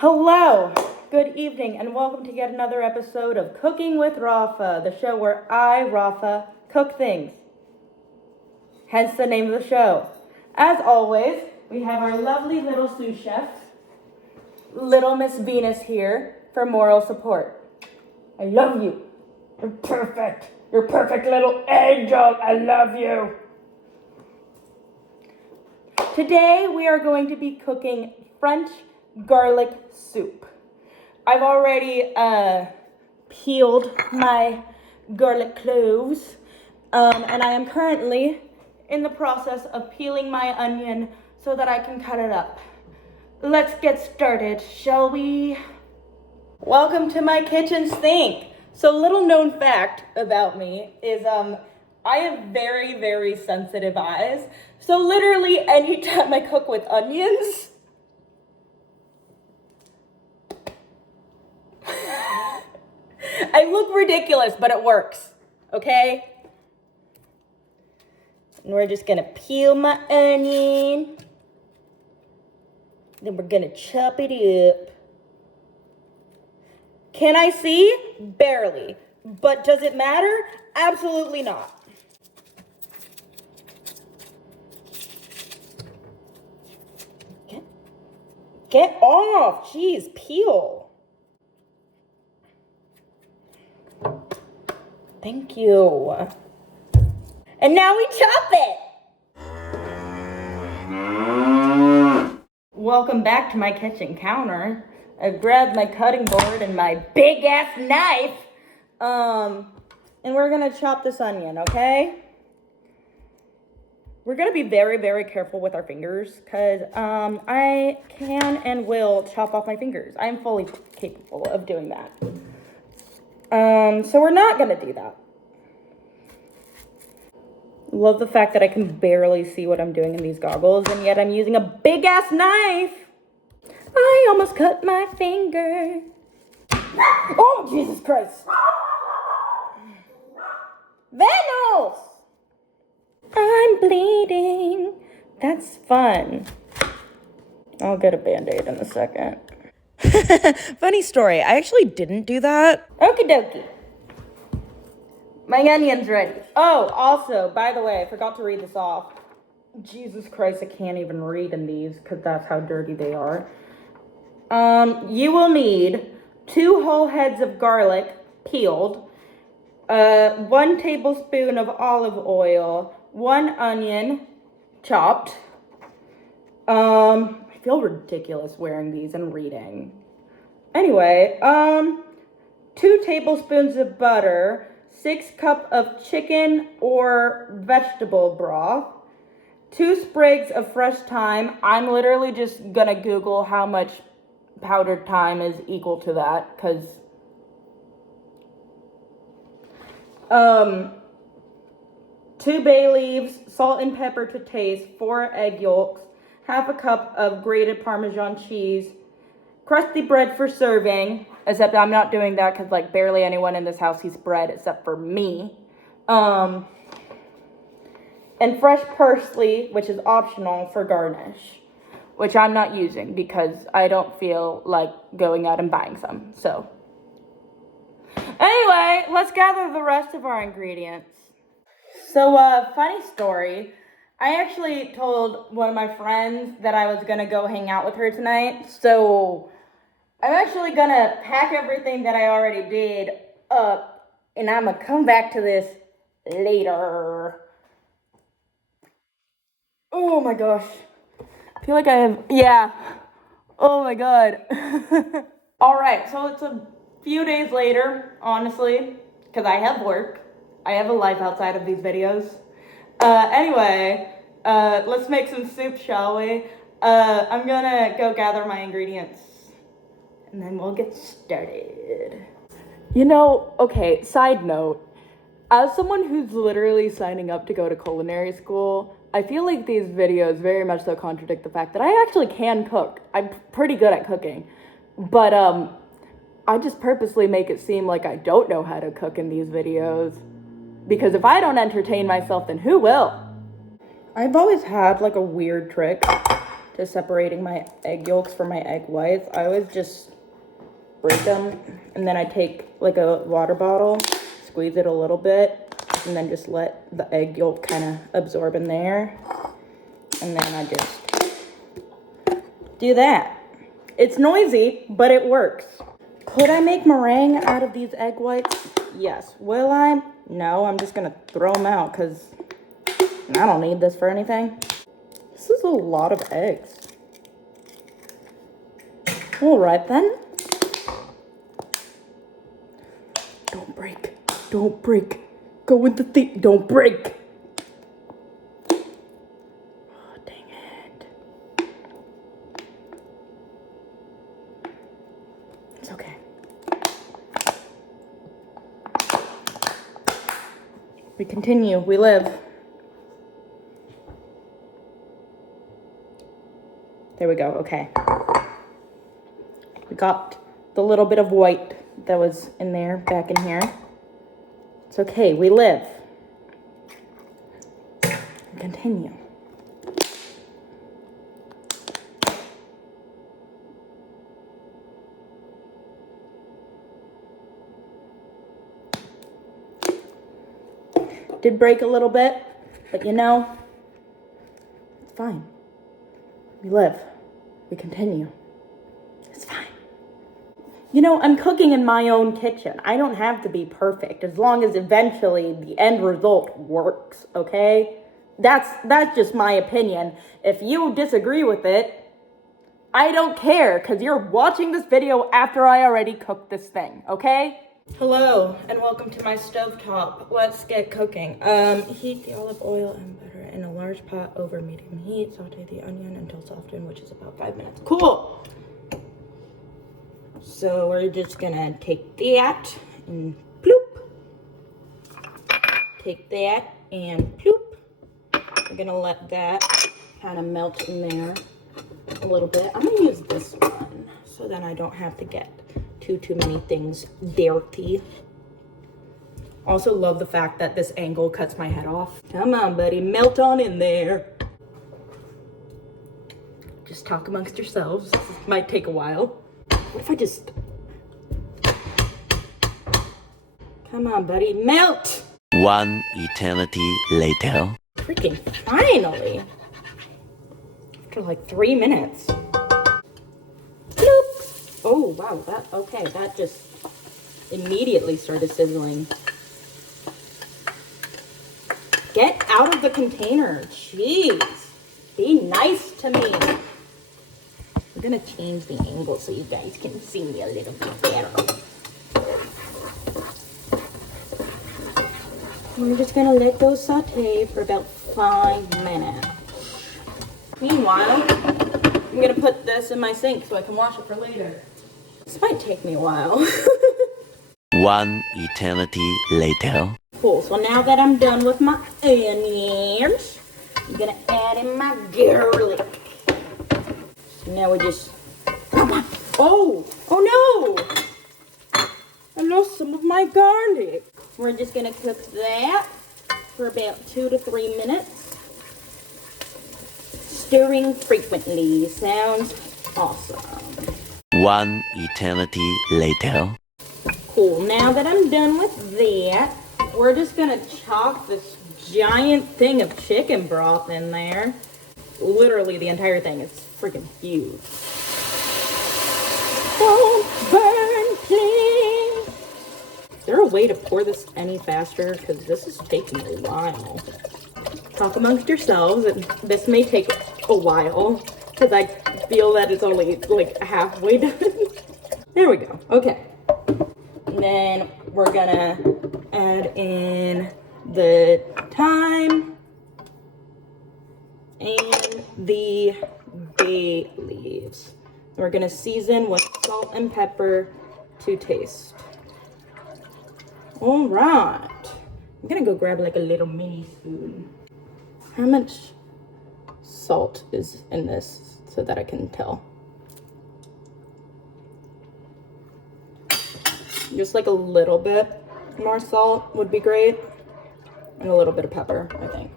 Hello, good evening, and welcome to yet another episode of Cooking with Rafa, the show where I, Rafa, cook things. Hence the name of the show. As always, we have our lovely little sous chef, Little Miss Venus here for moral support. I love you. You're perfect. You're perfect little angel. I love you. Today we are going to be cooking French garlic soup. I've already peeled my garlic cloves, and I am currently in the process of peeling my onion so that I can cut it up. Let's get started, shall we? Welcome to my kitchen sink. So, little known fact about me is I have very, very sensitive eyes. So literally anytime I cook with onions, I look ridiculous, but it works, okay? And we're just gonna peel my onion. Then we're gonna chop it up. Can I see? Barely. But does it matter? Absolutely not. Get off, jeez, peel. Thank you. And now we chop it. Welcome back to my kitchen counter. I grabbed my cutting board and my big ass knife. And we're gonna chop this onion, okay? We're gonna be very, very careful with our fingers because I can and will chop off my fingers. I am fully capable of doing that. So we're not gonna do that. Love the fact that I can barely see what I'm doing in these goggles, and yet I'm using a big ass knife. I almost cut my finger. Oh, Jesus Christ. Venos! I'm bleeding. That's fun. I'll get a Band-Aid in a second. Funny story, I actually didn't do that. Okie dokie. My onion's ready. Oh, also, by the way, I forgot to read this off. Jesus Christ, I can't even read in these because that's how dirty they are. You will need 2 whole heads of garlic peeled, 1 tablespoon of olive oil, 1 onion chopped. I feel ridiculous wearing these and reading. Anyway, 2 tablespoons of butter, 6 cups of chicken or vegetable broth, 2 sprigs of fresh thyme. I'm literally just gonna Google how much powdered thyme is equal to that, because 2 bay leaves, salt and pepper to taste, 4 egg yolks, half a cup of grated Parmesan cheese, crusty bread for serving, except I'm not doing that because like barely anyone in this house eats bread except for me. And fresh parsley, which is optional for garnish, which I'm not using because I don't feel like going out and buying some. So anyway, let's gather the rest of our ingredients. So, funny story. I actually told one of my friends that I was gonna go hang out with her tonight. So I'm actually gonna pack everything that I already did up, and I'm gonna come back to this later. Oh my gosh. I feel like I have, yeah. Oh my God. All right, so it's a few days later, honestly, because I have work. I have a life outside of these videos. Anyway, let's make some soup, shall we? I'm gonna go gather my ingredients, and then we'll get started. You know, okay, side note, as someone who's literally signing up to go to culinary school, I feel like these videos very much so contradict the fact that I actually can cook. I'm pretty good at cooking, but I just purposely make it seem like I don't know how to cook in these videos, because if I don't entertain myself, then who will? I've always had like a weird trick to separating my egg yolks from my egg whites, I always just break them, and then I take like a water bottle, squeeze it a little bit, and then just let the egg yolk kind of absorb in there. And then I just do that. It's noisy, but it works. Could I make meringue out of these egg whites? Yes. Will I? No, I'm just gonna throw them out because I don't need this for anything. This is a lot of eggs. All right then. Don't break. Don't break. Go with the thing. Don't break. Oh, dang it. It's okay. We continue. We live. There we go. Okay. We got the little bit of white that was in there, back in here. It's okay. We live. We continue. Did break a little bit, but you know, it's fine. We live. We continue. It's fine. You know, I'm cooking in my own kitchen. I don't have to be perfect as long as eventually the end result works, okay? That's just my opinion. If you disagree with it, I don't care, because you're watching this video after I already cooked this thing, okay? Hello, and welcome to my stovetop. Let's get cooking. Heat the olive oil and butter in a large pot over medium heat. Saute the onion until softened, which is about 5 minutes. Cool! So we're just gonna take that and bloop. Take that and bloop. We're gonna let that kind of melt in there a little bit. I'm gonna use this one so then I don't have to get too many things dirty. Also love the fact that this angle cuts my head off. Come on, buddy, melt on in there. Just talk amongst yourselves. This might take a while. What if I just... Come on, buddy, melt! One eternity later. Freaking finally. After like 3 minutes. Bloop. Oh, wow, that just immediately started sizzling. Get out of the container, jeez. Be nice to me. I'm gonna change the angle so you guys can see me a little bit better. We're just gonna let those saute for about 5 minutes. Meanwhile, I'm gonna put this in my sink so I can wash it for later. This might take me a while. One eternity later. Cool, so now that I'm done with my onions, I'm gonna add in my garlic. So now we just, oh no! I lost some of my garlic. We're just gonna cook that for about 2 to 3 minutes. Stirring frequently sounds awesome. One eternity later. Cool, now that I'm done with that, we're just gonna chop this giant thing of chicken broth in there. Literally the entire thing is freaking huge. Don't burn, please. Is there a way to pour this any faster? Because this is taking a while. Talk amongst yourselves, and this may take a while because I feel that it's only like halfway done. There we go. Okay. And then we're gonna add in the thyme and the bay leaves. We're gonna season with salt and pepper to taste. All right. I'm gonna go grab like a little mini spoon. How much salt is in this so that I can tell? Just like a little bit more salt would be great. And a little bit of pepper, I think.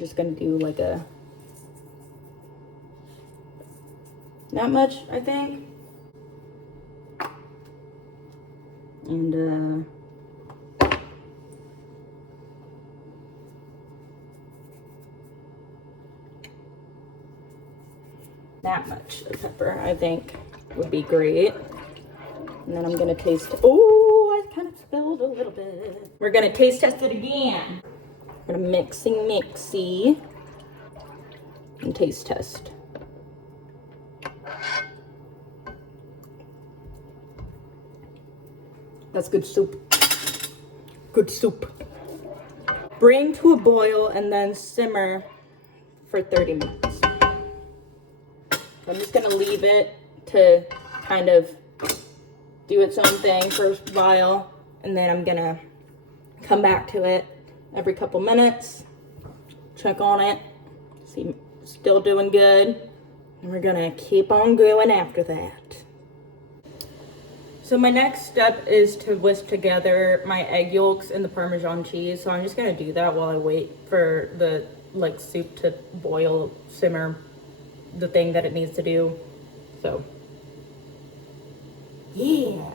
just gonna do like a, not much, I think. And that much of pepper, I think, would be great. And then I'm gonna taste, oh, I kind of spilled a little bit. We're gonna taste test it again. We're gonna mixy and taste test. That's good soup. Good soup. Bring to a boil and then simmer for 30 minutes. I'm just gonna leave it to kind of do its own thing for a while, and then I'm gonna come back to it every couple minutes, check on it, see still doing good, and we're gonna keep on going after that. So my next step is to whisk together my egg yolks and the Parmesan cheese. So I'm just gonna do that while I wait for the soup to boil, simmer, the thing that it needs to do. So yeah.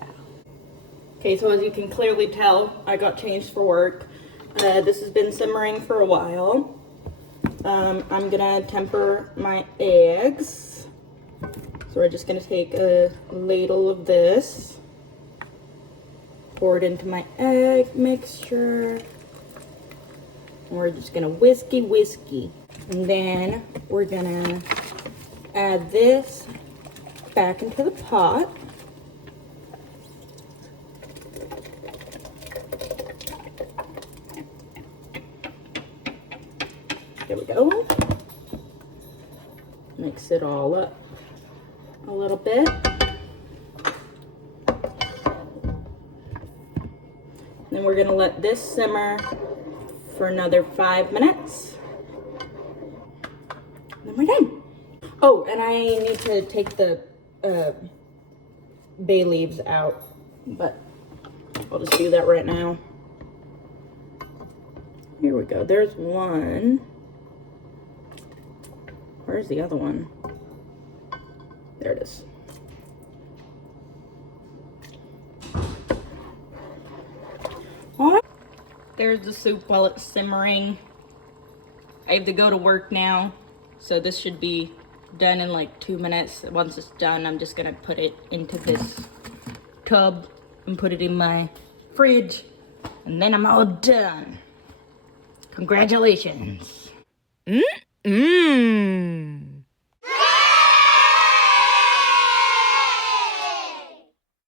Okay, so as you can clearly tell, I got changed for work. This has been simmering for a while. I'm gonna temper my eggs. So we're just gonna take a ladle of this, pour it into my egg mixture. And we're just gonna whiskey. And then we're gonna add this back into the pot. There we go. Mix it all up a little bit. Then we're gonna let this simmer for another 5 minutes. Then we're done. Oh, and I need to take the bay leaves out, but I'll just do that right now. Here we go. There's one. Where's the other one? There it is. What? There's the soup while it's simmering. I have to go to work now, so this should be done in like 2 minutes. Once it's done, I'm just gonna put it into this tub and put it in my fridge, and then I'm all done. Congratulations. Mmm.